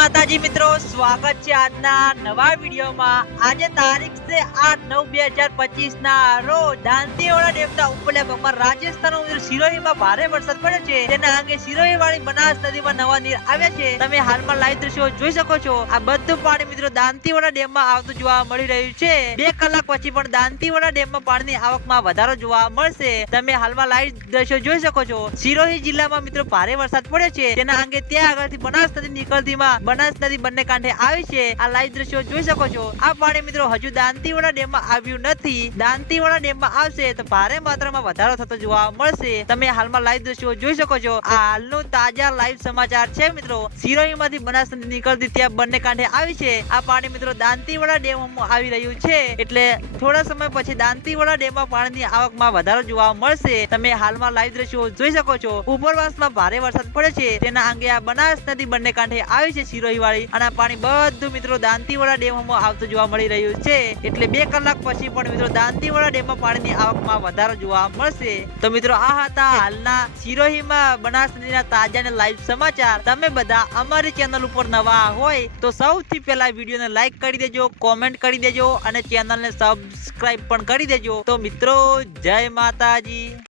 માતાજી મિત્રો, સ્વાગત છે આજના નવા વિડીયોમાં. આજે તારીખ છે આઠ નવ બે હજાર પચીસ ના રોજ દાંતીવાડા ડેમના ઉપરલા ભાગમાં રાજસ્થાન સિરોહીમાં ભારે વરસાદ પડ્યો છે, તેના અંગે સિરોહી વાળી બનાસ નદીમાં નવા નીર આવ્યા છે. તમે હાલમાં લાઈવ દ્રશ્યો જોઈ શકો છો. આ બધું પાણી મિત્રો દાંતીવાડા ડેમમાં આવતું જોવા મળી રહ્યું છે. બે કલાક પછી પણ દાંતીવાડા ડેમમાં પાણીની આવકમાં વધારો જોવા મળશે. તમે હાલમાં લાઈવ દ્રશ્યો જોઈ શકો છો. સિરોહી જિલ્લામાં મિત્રો ભારે વરસાદ પડ્યો છે. તેના અંગે ત્યાં આગળથી બનાસ નદી નીકળતીમાં બનાસ નદી બંને કાંઠે આવી છે. આ લાઈવ દ્રશ્યો જોઈ શકો છો. આ પાણી મિત્રો, હજુ દાંતીવાડા ડેમમાં આવ્યું નથી. દાંતીવાડા ડેમમાં આવશે તો ભારે માત્રામાં વધારો થતો જોવા મળશે. તમે હાલમાં લાઈવ દ્રશ્યો જોઈ શકો છો. આ હાલનું તાજા લાઈવ સમાચાર છે મિત્રો. સિરોહીમાંથી બનાસ નદી નીકળતી ત્યાં બંને કાંઠે આવી છે. આ પાણી મિત્રો, દાંતીવાડા ડેમમાં આવી રહ્યું છે. એટલે થોડા સમય પછી દાંતીવાડા ડેમમાં પાણીની આવકમાં વધારો જોવા મળશે. તમે હાલમાં લાઈવ દ્રશ્યો જોઈ શકો છો. ઉપરવાસમાં ભારે વરસાદ પડે છે. તેના અંગે આ બનાસ નદી બંને કાંઠે આવી છે સિરોહી વાળી અને પાણી બધું મિત્રો દાંતીવાડા ડેમમાં આવતું જોવા મળી રહ્યું છે. એટલે બે કલાક પછી પણ મિત્રો દાંતીવાડા ડેમમાં પાણીની આવકમાં વધારો જોવા મળશે. તો મિત્રો આ હતા હાલના સિરોહીમાં બનાસ નદીના તાજા અને લાઈવ સમાચાર. તમે બધા અમારી ચેનલ ઉપર નવા હોય તો સૌથી પહેલા વિડીયોને લાઈક કરી દેજો કોમેન્ટ કરી દેજો અને ચેનલને સબસ્ક્રાઈબ પણ કરી દેજો. તો મિત્રો, જય માતાજી.